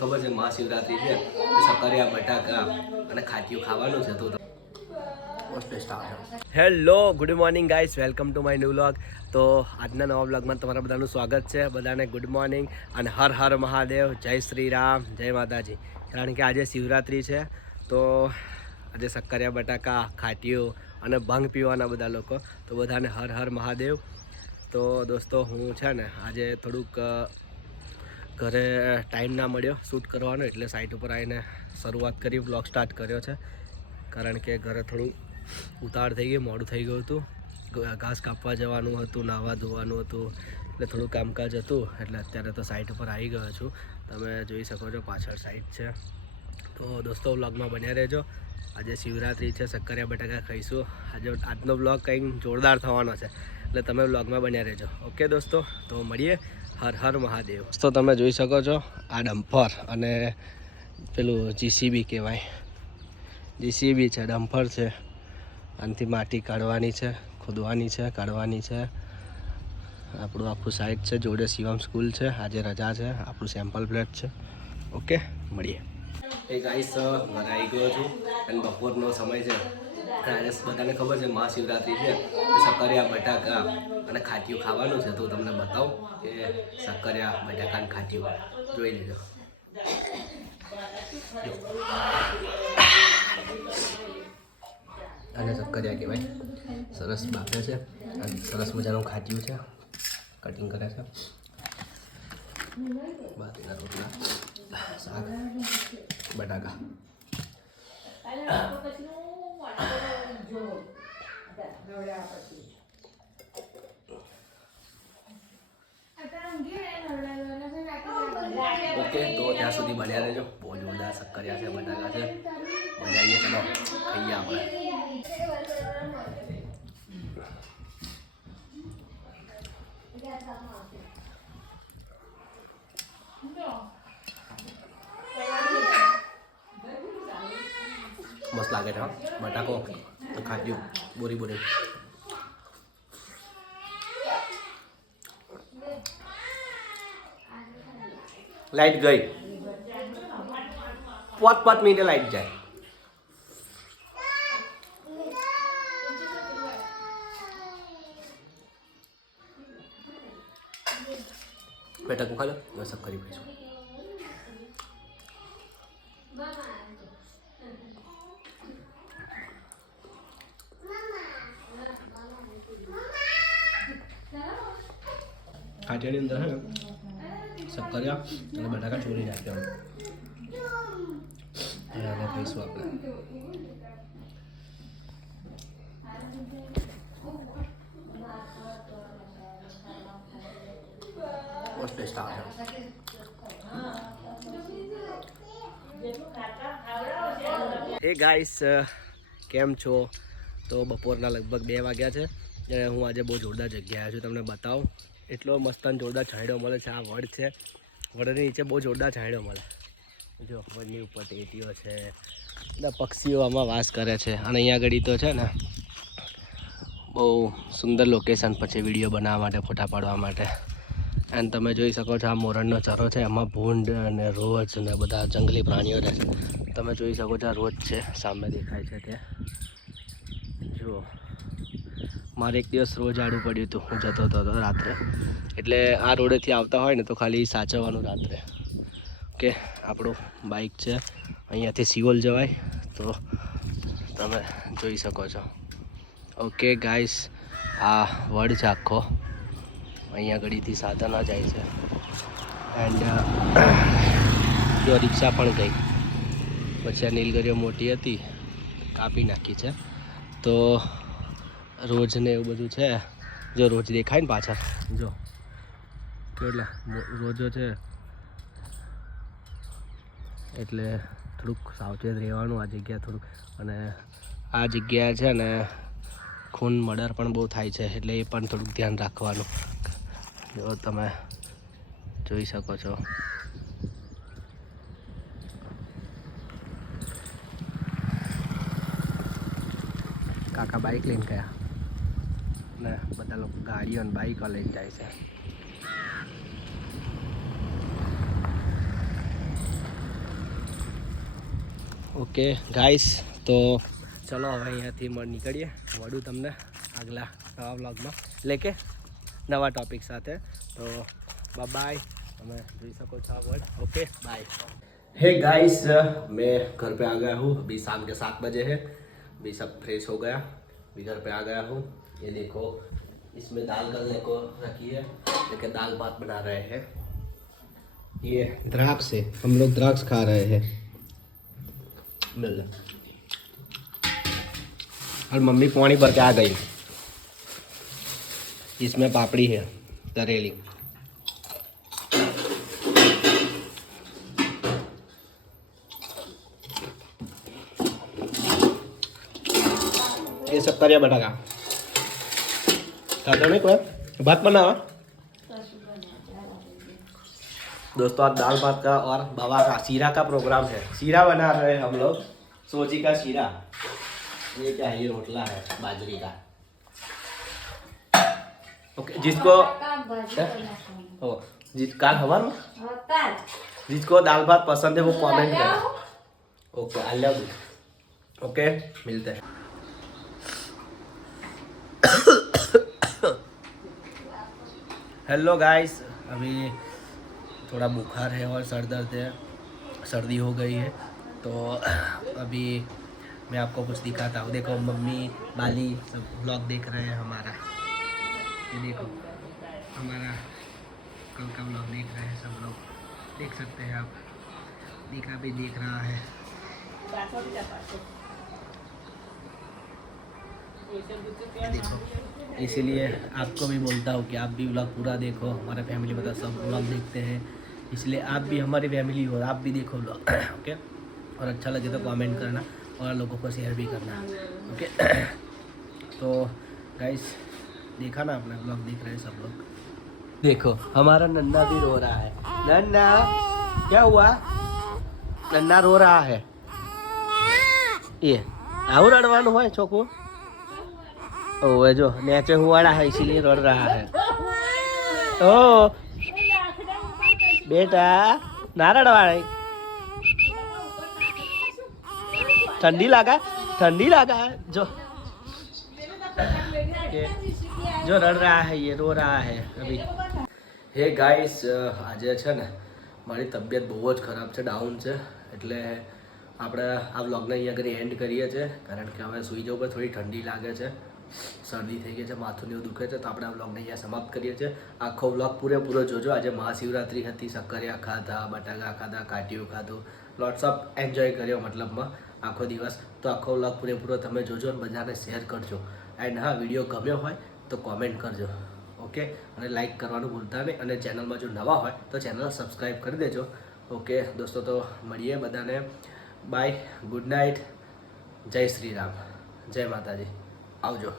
ખબર છે, મહાશિવરાત્રિ છે સકરિયા બટાકા અને ખાટીયું ખાવાનું છે, તો hello good morning guys welcome to my new vlog તો આજના નવા વ્લોગમાં તમારા બધાનું સ્વાગત છે, બધાને ગુડ મોર્નિંગ અને હર હર મહાદેવ, જય શ્રી રામ, જય માતાજી. કારણ કે આજે શિવરાત્રિ છે, તો આજે સક્કરિયા બટાકા ખાટીયું અને ભંગ પીવાના બધા લોકો, તો બધાને હર હર મહાદેવ. તો દોસ્તો, હું છે ને, આજે થોડુંક ઘરે ટાઈમ ના મળ્યો શૂટ કરવાનો, એટલે સાઇટ ઉપર આવીને શરૂઆત કરી બ્લોગ સ્ટાર્ટ કર્યો છે. કારણ કે ઘરે થોડું ઉતાળ થઈ ગઈ, મોડું થઈ ગયું હતું. ઘાસ કાપવા જવાનું હતું, નાહવા ધોવાનું હતું, એટલે થોડું કામકાજ હતું, એટલે અત્યારે તો સાઇટ ઉપર આવી ગયો છું. તમે જોઈ શકો છો પાછળ સાઇટ છે. તો દોસ્તો વ્લોગમાં બન્યા રહેજો. આજે શિવરાત્રિ છે સક્કરિયા બટાકા ખાઈશું. આજે આજનો બ્લોગ કંઈક જોરદાર થવાનો છે. એટલે તમે વ્લોગમાં બન્યા રહેજો. ઓકે દોસ્તો? તો મળીએ. હર હર મહાદેવ. તો તમે જોઈ શકો છો આ ડમ્ફર અને પેલું જીસીબી કહેવાય. જીસીબી છે ડમ્ફર છે. આનાથી માટી કાઢવાની છે ખોદવાની છે કાઢવાની છે. આપણું આખું સાઈડ છે જોડે શિવમ સ્કૂલ છે આજે રજા છે આપણું સેમ્પલ પ્લેટ છે. ઓકે મળીએ. એ ગાઈસ ઘરે આવી ગયો છું અને બપોરનો સમય છે. અને બધાને ખબર છે, મહાશિવરાત્રિ છે. સક્કરિયા, બટાકા અને ખાટિયું ખાવાનું છે. તો તમને બતાવું કે સક્કરિયા, બટાકા અને ખાટિયું. જોઈ લેજો. અને સક્કરિયા કહેવાય. સરસ બાફે છે. અને સરસ મજાનું ખાટિયું છે. કટિંગ કરે છે. બાકીના રોટલા, શાક, બટાકા. ઓકે તો ત્યાં સુધી બન્યા રહેજો બહુ જોરદાર સક્કરિયા છે બટાકા છે મજા આવીએ ચલો ખાઈએ આપણે મસ્ત લાગે છે બટાકો ખાધ્યું બોરી બોરી લાઈટ ગઈ પાંચ પાંચ મિનિટે લાઈટ જાય બેટા ખા લો સબ કરી પીશું ખાટિયાની અંદર છે ને શક્કરિયા અને બટાકા ચોરી નાખ્યા અને આને ગાઈસ કેમ છો? તો બપોરના લગભગ બે વાગ્યા છે. હું આજે બહુ જોરદાર જગ્યાએ આવ્યો છું, તમને બતાવું. એટલો મસ્ત અને જોરદાર છાંયડો મળે છે, આ વડ છે. વડની નીચે બહુ જોરદાર છાંયડો મળે. જો, વડની ઉપર ટેટીઓ છે. બધા પક્ષીઓ આમાં વાસ કરે છે. અને અહીંયા આગળ તો છે ને, બહુ સુંદર લોકેશન પછી વીડિયો બનાવવા માટે, ફોટા પાડવા માટે. એન્ડ તમે જોઈ શકો છો આ મોરણનો ચરો છે. એમાં ભૂંડ અને રોજ ને બધા જંગલી પ્રાણીઓ રહે છે. તમે જોઈ શકો છો આ રોજ છે. સામે દેખાય છે તે. જુઓ મારે એક દિવસ રોજ આડું પડ્યું હતું. હું જતો હતો રાત્રે. એટલે આ રોડેથી આવતા હોય ને તો ખાલી સાચવવાનું રાત્રે. ઓકે, આપણું બાઇક છે. અહીંયાથી સિવોલ જવાય. તો તમે જોઈ શકો છો. ઓકે ગાઈસ આ વડ આખો. અહીંયા ઘડીથી સાધના જાય છે. એન્ડ જો રિક્ષા પણ ગઈ. પછી આ નીલગરીઓ મોટી હતી, કાપી નાખી છે. તો રોજ ને એવું બધું છે. જો રોજ દેખાય ને પાછળ જો. એટલે રોજો છે. એટલે થોડુંક સાવચેત રહેવાનું આ જગ્યા થોડુંક. અને આ જગ્યા છે ને ખૂન મર્ડર પણ બહુ થાય છે, એટલે એ પણ થોડુંક ધ્યાન રાખવાનું. જો તમે જોઈ શકો છો. કાકા બાઇક લઈને ગયા. ને બધા લોકો ગાડીઓ અને બાઈકો લઈને જાય છે. ઓકે ગાઈસ તો ચલો હવે અહીંયાથી મળ નીકળીએ. મળું તમને આગલા નવા બ્લોગમાં એટલે કે નવા ટોપિક સાથે. તો બાય તમે જોઈ શકો છો આ word okay bye hey guys મેં ઘર पे આ ગયા હું. अभी સાંજે સાત सात बजे है સબ ફ્રેશ હો ગયા. गया ઘર घर આ ગયા હું. ये देखो, इसमें दाल गलने को रखी है, लेकिन दाल भात बना रहे हैं। ये द्राक्ष है, हम लोग द्राक्ष खा रहे हैं। मिल और मम्मी पानी भर के आ गई। इसमें पापड़ी है, तरेली। ये सब करिया बटाका। खाता नहीं कोई भात बनावा दोस्तों आज दाल भात का और बाबा का सीरा का प्रोग्राम है सीरा बना रहे हैं हम लोग सोजी का सीरा ये क्या है ये रोटला है बाजरी का ओके जिसको ओ जिस काल हवन जिसको दाल भात पसंद है वो कमेंट करें okay I love you okay मिलते हैं हेलो गाइस अभी थोड़ा बुखार है और सर दर्द है। सर्दी हो गई है। तो अभी मैं आपको कुछ दिखाता हूँ। देखो, मम्मी, बाली सब ब्लॉग देख रहे हैं हमारा। ये देखो, हमारा कल का ब्लॉग देख रहे हैं सब लोग। देख सकते हैं आप। दीका भी देख रहा है। इसीलिए आपको भी बोलता हूँ कि आप भी ब्लॉग पूरा देखो हमारे फैमिली में तो सब ब्लॉग देखते हैं इसलिए आप भी हमारी फैमिली हो आप भी देखो ब्लॉग ओके और अच्छा लगे तो कमेंट करना और लोगों को शेयर भी करना ओके तो गाइस देखा ना अपना ब्लॉग देख रहे हैं सब लोग देखो हमारा नन्ना भी रो रहा है नन्ना क्या हुआ नन्ना रो रहा है ये આવું રડવાનું હોય છોકરું ઓવે જો નેચે હુવાડા है इसीलिए रड़ रहा है ओ बेटा ना रड़वाड़े ठंडी लगा ठंडी लगा जो ये जो रड़ रहा है ये रो रहा है अभी હે ગાઈસ આજે છે ને મારી તબિયત બહુ જ ખરાબ છે ડાઉન છે એટલે આપણે આ વ્લોગને અહીંયા આગળ એન્ડ કરીએ છીએ કારણ કે હવે સૂઈ જવું પર થોડી ઠંડી લાગે છે શરદી થઈ ગઈ છે, માથું એવું દુખે છે, તો આપણે આ વ્લોગને અહીંયા સમાપ્ત કરીએ છીએ. આખો વ્લોગ પૂરેપૂરો જોજો. આજે મહાશિવરાત્રિ હતી સક્કરિયા ખાધા, બટાકા ખાધા કાટીઓ ખાધું. લોટ્સ ઓફ એન્જોય કર્યો મતલબમાં આખો દિવસ. તો આખો વ્લોગ પૂરેપૂરો તમે જોજો અને બધાને શેર કરજો. એન્ડ હા વીડિયો ગમ્યો હોય તો કોમેન્ટ કરજો. ઓકે અને લાઈક કરવાનું ભૂલતા નહીં. અને ચેનલમાં જો નવા હોય તો ચેનલ સબસ્ક્રાઈબ કરી દેજો. ઓકે દોસ્તો, તો મળીએ બધાને. બાય ગુડ નાઇટ જય શ્રી રામ. જય માતાજી. આવજો.